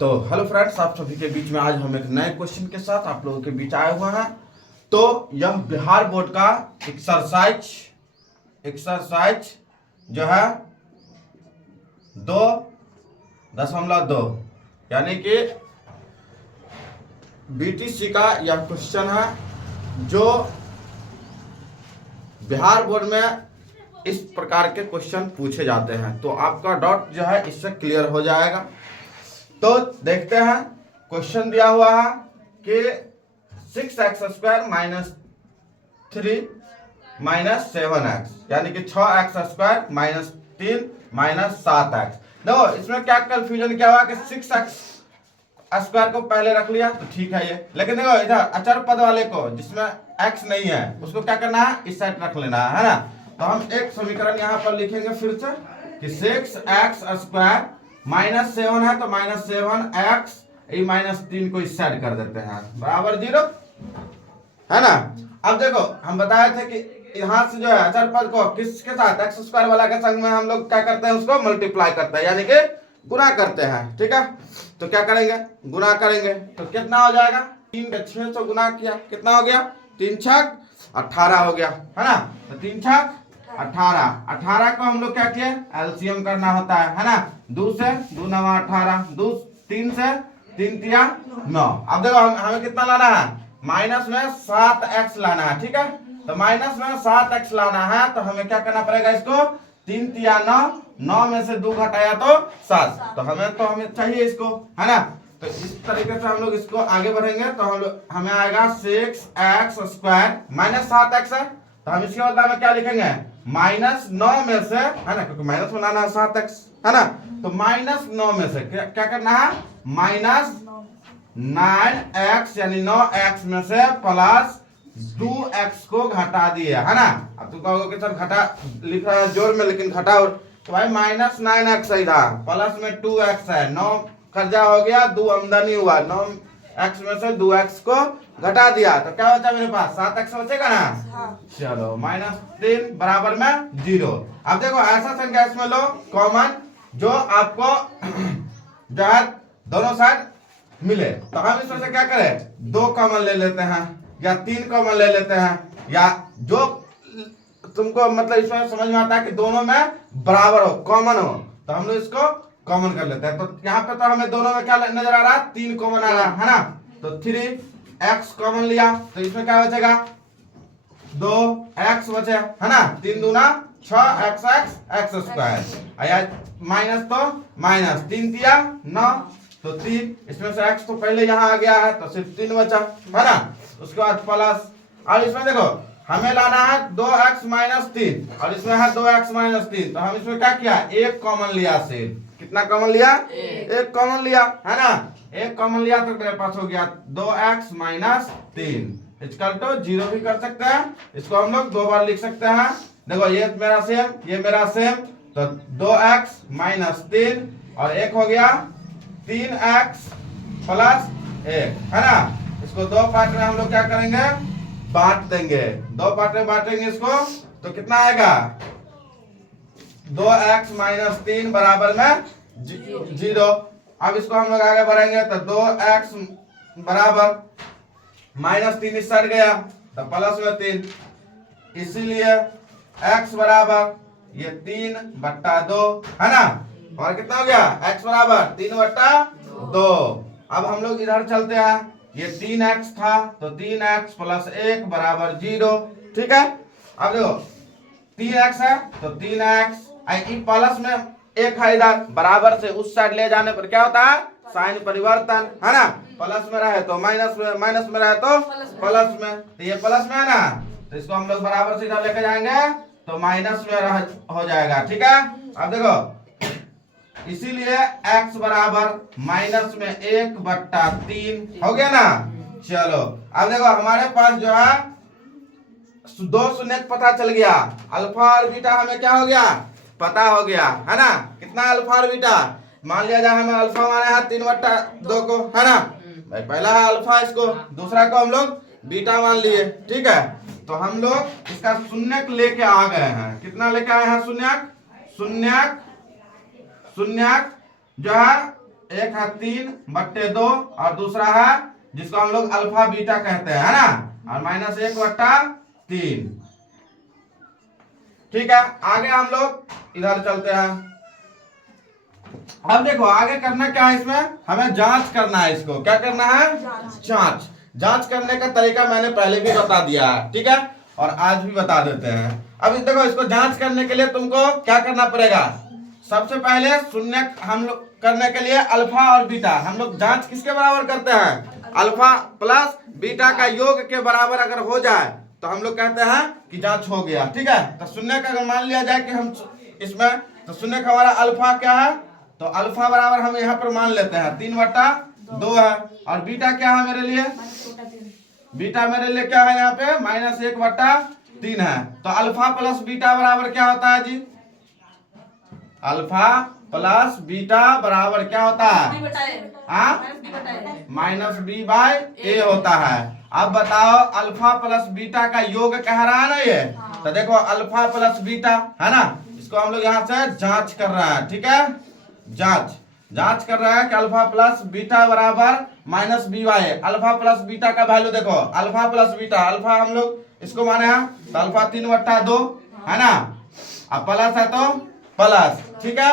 तो hello friends, आप सभी के बीच में आज हम एक नए क्वेश्चन के साथ आप लोगों के बीच आए हुए हैं। तो यह बिहार बोर्ड का एक्सरसाइज जो है 2.2 यानी कि बीटीसी का यह क्वेश्चन है जो बिहार बोर्ड में इस प्रकार के क्वेश्चन पूछे जाते हैं। तो आपका डाउट जो है इससे क्लियर हो जाएगा। तो देखते हैं, क्वेश्चन दिया हुआ है कि 6x² माइनस 3 माइनस 7x यानी कि 6x² माइनस 3 माइनस 7x। देखो इसमें क्या कंफ्यूजन क्या हुआ कि 6x² को पहले रख लिया तो ठीक है ये, लेकिन देखो इधर अचर पद वाले को जिसमें x नहीं है उसको क्या करना है, इस साइड रख लेना है ना। तो हम एक समीकरण यहाँ पर लिखेंगे फिर से कि 6x² माइनस 7 है तो माइनस 7x माइनस 3 को इस साइड कर देते हैं बराबर 0 है ना। अब देखो हम बताए थे कि यहाँ से जो है अचर पद को किसके साथ x² वाला के संग में हम लोग क्या करते हैं, उसको मल्टीप्लाई करते हैं यानी कि गुना करते हैं। ठीक है, तो क्या करेंगे, गुना करेंगे तो कितना हो जाएगा, 3 के 6 से गुना किया कितना हो गया, 3 छक 18 हो गया है ना। तो 3 छक 18 को हम लोग क्या किए, एलसीएम करना होता है ना। 2 से 2 9 18, 3 से 3 तिया 9। अब देखो हमें कितना लाना है, माइनस में 7x लाना है। ठीक है, तो माइनस में 7x लाना है तो हमें क्या करना पड़ेगा, इसको 3 तिया 9, 9 में से 2 घटाया तो 7, तो हमें चाहिए इसको है ना। तो इस तरीके से हम लोग इसको आगे बढ़ेंगे तो हमें आएगा 6x² माइनस 7x है तो हम इसके बदला में क्या लिखेंगे, माइनस 9 में से है ना, क्योंकि माइनस बनाना है 7x है ना। तो माइनस 9 में से क्या करना है, माइनस 9x यानी 9x में से प्लस 2x को घटा दिए है ना। अब तुम कहोगे कि सर घटा लिख रहा है जोर में लेकिन घटा, तो भाई माइनस 9x सही था, प्लस में 2x है, 9 कर्जा हो गया, 2 आमदनी हुआ, 9x में से 2x को घटा दिया तो क्या बचा मेरे पास, 7x बचेगा ना। हाँ। चलो माइनस 3 बराबर में 0। अब देखो ऐसा संख्या इसमें लो कॉमन जो आपको जो है दोनों साइड मिले, तो हम इसमें से क्या करें, 2 कॉमन ले लेते हैं या 3 कॉमन ले लेते हैं, या जो तुमको मतलब इसमें समझ में आता है कि दोनों में बराबर हो, कॉमन हो, तो हम लोग इसको कॉमन कर लेते हैं। तो यहाँ पे तो हमें दोनों में क्या नजर आ रहा है, 3 कॉमन आ रहा है ना। तो 3x कॉमन लिया तो इसमें क्या बचेगा, 2x बचे है ना, 3 दूना 6x² माइनस तो माइनस 3 तिया 9 तो 3, इसमें से x तो पहले यहाँ आ गया है तो सिर्फ 3 बचा है ना। उसके बाद प्लस, और इसमें देखो हमें लाना है 2x माइनस 3 और इसमें है 2x माइनस 3, तो हम इसमें क्या किया, एक कॉमन लिया, सिर्फ कितना कॉमन लिया, एक कॉमन लिया है ना। एक कॉमन लिया तो मेरे पास हो गया 2x माइनस 3 इक्वल टू 0 भी कर सकते हैं, इसको हम लोग 2 बार लिख सकते हैं। देखो ये मेरा सेम ये मेरा सेम, तो 2x माइनस 3 और एक हो गया 3x प्लस 1 है ना। इसको 2 पार्ट में हम लोग क्या करेंगे, बांट देंगे, 2 पार्ट में बांटेंगे इसको तो कितना आएगा, 2x माइनस 3 बराबर में 0। अब इसको हम लोग आगे बढ़ेंगे तो 2x बराबर माइनस 3 इस साइड गया तो प्लस में 3, इसीलिए x बराबर ये 3/2 है ना। और कितना हो गया, x बराबर 3/2। अब हम लोग इधर चलते हैं, ये 3x था तो 3x प्लस 1 बराबर 0। ठीक है, अब देखो 3x है तो 3x प्लस में 1 है, इधर बराबर से उस साइड ले जाने पर क्या होता है, साइन परिवर्तन है ना। प्लस में रहे तो माइनस में, माइनस में रहे तो प्लस में, तो ये प्लस में है ना, तो इसको हम लोग बराबर से इधर लेके जाएंगे तो माइनस में हो जाएगा। ठीक है, अब देखो इसीलिए x बराबर माइनस में 1/3 हो गया ना। चलो अब देखो हमारे पास जो है 2 शून्य पता चल गया, अल्फा और बीटा हमें क्या हो गया, पता हो गया है ना। कितना अल्फा और बीटा, मान लिया जाए हमें अल्फा माना है 3/2 को है ना, भाई पहला है अल्फा, इसको दूसरा को हम लोग बीटा मान लिए। ठीक है, तो हम लोग इसका शून्यक लेके आ गए हैं, कितना लेके आए हैं, शून्यक जो है एक है 3/2 और दूसरा है जिसको हम लोग अल्फा बीटा कहते हैं, है ना, और -1/3। ठीक है, आगे हम लोग इधर चलते हैं। अब देखो आगे करना क्या है, इसमें हमें जांच करना है। इसको क्या करना है, जांच करने का तरीका मैंने पहले भी बता दिया है, ठीक है, और आज भी बता देते हैं। अब देखो इसको जांच करने के लिए तुमको क्या करना पड़ेगा, सबसे पहले शून्य हम लोग करने के लिए अल्फा और बीटा, हम लोग जांच किसके बराबर करते हैं, अल्फा प्लस बीटा का योग के बराबर अगर हो जाए तो हम लोग कहते हैं कि जांच हो गया। ठीक है, तो शून्य का अगर मान लिया जाए कि हम इसमें, तो शून्य का हमारा अल्फा क्या है, तो अल्फा बराबर हम यहाँ पर मान लेते हैं 3/2 है, और बीटा क्या है मेरे लिए, बीटा मेरे लिए क्या है यहाँ पे -1/3 है। तो अल्फा प्लस बीटा बराबर क्या होता है जी, अल्फा प्लस बीटा बराबर क्या होता है, -b/a होता है। अब बताओ अल्फा प्लस बीटा का योग कह रहा है ना ये, तो देखो अल्फा प्लस बीटा है ना, इसको हम लोग यहाँ से जांच कर रहे हैं। ठीक है, जांच कर रहा है कि अल्फा प्लस बीटा बराबर -b/a। अल्फा प्लस बीटा का वैल्यू देखो, अल्फा प्लस बीटा, अल्फा हम लोग इसको माने हैं तो अल्फा 3/2 है ना, अब प्लस है तो प्लस, ठीक है,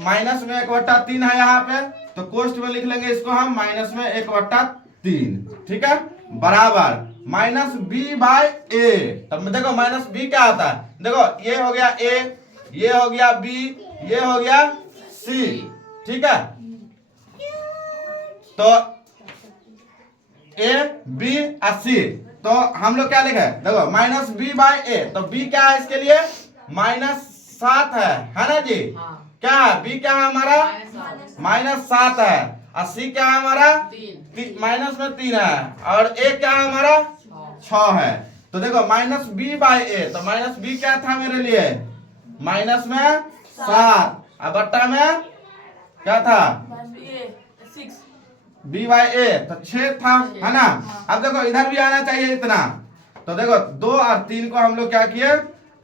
माइनस में 1/3 है यहाँ पे, तो कोष्ट में लिख लेंगे इसको हम माइनस में 1/3। ठीक है, बराबर -b/a। तब देखो -b क्या होता है, देखो ये हो गया a, ये हो गया b, ये हो गया c। ठीक है, तो a b और c, तो हम लोग क्या लिखे, देखो -b/a, तो b क्या है इसके लिए -7 है ना जी, क्या है b क्या है हमारा -7 है, और c क्या है हमारा -3 है, और a क्या है हमारा 6 है। तो देखो -b/a, तो -b क्या था मेरे लिए -7, और बट्टा में क्या था b/a, तो 6 था, है ना। अब देखो इधर भी आना चाहिए इतना, तो देखो 2 और 3 को हम लोग क्या किए,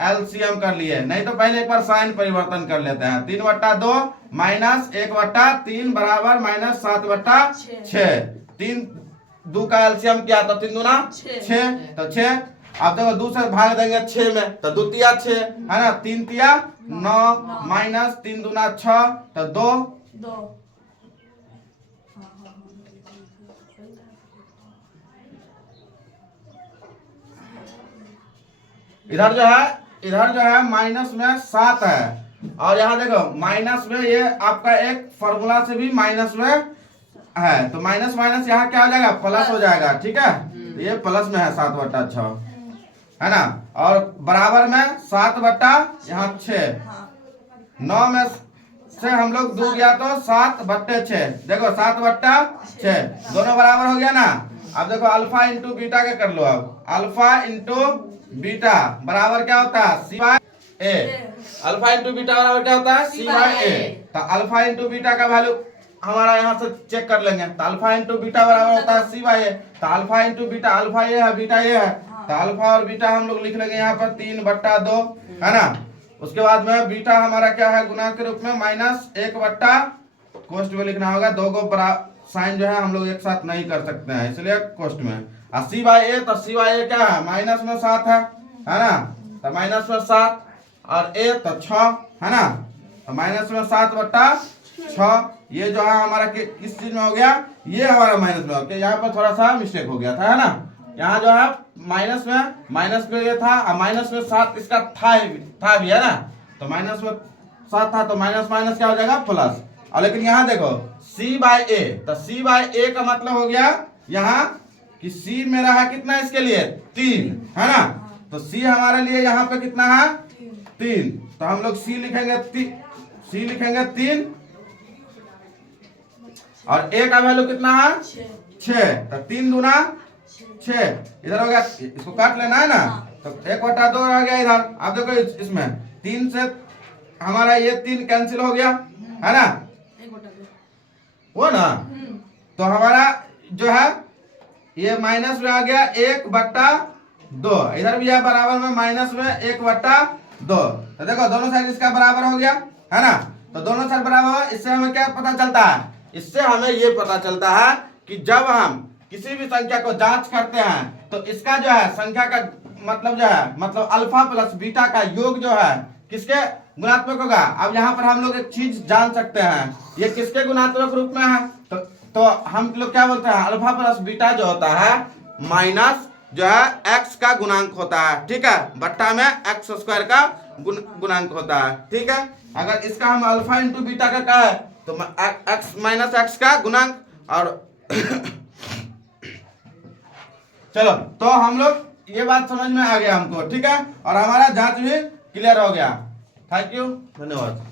एलसीएम कर लिए, नहीं तो पहले एक बार साइन परिवर्तन कर लेते हैं। 3/2 -1/3 बराबर -7/6। 3 2 का एलसीएम किया तो 3 दूना 6, तो 6। अब देखो 2 से भाग देंगे 6 में, तो 2 तिया 6 है ना, 3 तिया 9 -3 दूना 6, तो 2। इधर जो है माइनस में 7 है, और यहाँ देखो माइनस में ये आपका एक फॉर्मूला से भी माइनस में है, तो माइनस माइनस यहाँ क्या हो जाएगा, प्लस हो जाएगा। ठीक है, ये प्लस में है 7/6 है ना, और बराबर में 7/6। 9 में से हम लोग 2 गया तो 7/6, देखो 7/6 दोनों बराबर हो गया ना। अब देखो अल्फा इंटू बीटा का कर लो, अब अल्फा इंटू बीटा बराबर क्या होता है c/a, अल्फा इंटू बीटा बराबर क्या होता है c/a। तो अल्फा इंटू बीटा का वैल्यू हमारा यहाँ से चेक कर लेंगे, तो अल्फा इंटू बीटा बराबर होता है c/a, तो अल्फा इंटू बीटा, अल्फा ये है बीटा ये है, तो अल्फा और बीटा हम लोग लिख लेंगे यहाँ पर 3/2 है ना। उसके बाद में बीटा हमारा क्या है, गुना के रूप में -1/, कोष्ट में लिखना होगा, 2 को साइन जो है हम लोग एक साथ नहीं कर सकते हैं, इसलिए कोष्ट में। और c/a, तो c/a क्या है माइनस में 7 है ना, तो माइनस में 7 और a तो 6 है ना, तो माइनस में 7/6। ये जो है हमारा किस चीज में हो गया, ये हमारा माइनस में हो गया, यहाँ पर थोड़ा सा मिस्टेक हो गया था, है ना। यहाँ जो है माइनस में ये था, और माइनस में 7 इसका था भी, है ना, तो माइनस में 7 था, तो माइनस माइनस क्या हो जाएगा प्लस। और लेकिन यहाँ देखो c/a, तो c/a का मतलब हो गया यहाँ कि c मेरा है कितना इसके लिए 3 है ना, तो c हमारे लिए यहाँ पे कितना है 3, तो हम लोग c लिखेंगे 3, और a का वैल्यू कितना है 6, तो 3 दूना 6, इधर हो गया, इसको काट लेना है ना, तो 1/2 रह गया इधर। अब देखो इसमें 3 से हमारा ये 3 कैंसिल हो गया है ना, वो ना, तो हमारा जो है ये माइनस में आ गया 1/2, इधर भी है बराबर में माइनस में 1/2, तो देखो दोनों साइड इसका बराबर हो गया है ना, तो दोनों साइड बराबर, इससे हमें क्या पता चलता है इससे हमें ये पता चलता है कि जब हम किसी भी संख्या को जांच करते हैं तो इसका जो है संख्या का मतलब जो है मतलब अल्फा प्लस बीटा का योग जो है किसके गुणात्मक होगा। अब यहाँ पर हम लोग एक चीज जान सकते हैं, ये किसके गुणात्मक रूप में है, तो हम लोग क्या बोलते हैं, अल्फा प्लस बीटा जो होता है माइनस जो है एक्स का गुणांक होता है, ठीक है, बट्टा में एक्स स्क्वायर का गुणांक होता है, ठीक है। अगर इसका हम अल्फा इंटू बीटा का क्या है तो एक्स माइनस एक्स का गुणांक। और चलो तो हम लोग ये बात समझ में आ गया हमको, ठीक है, और हमारा जांच भी क्लियर हो गया। थैंक यू, धन्यवाद।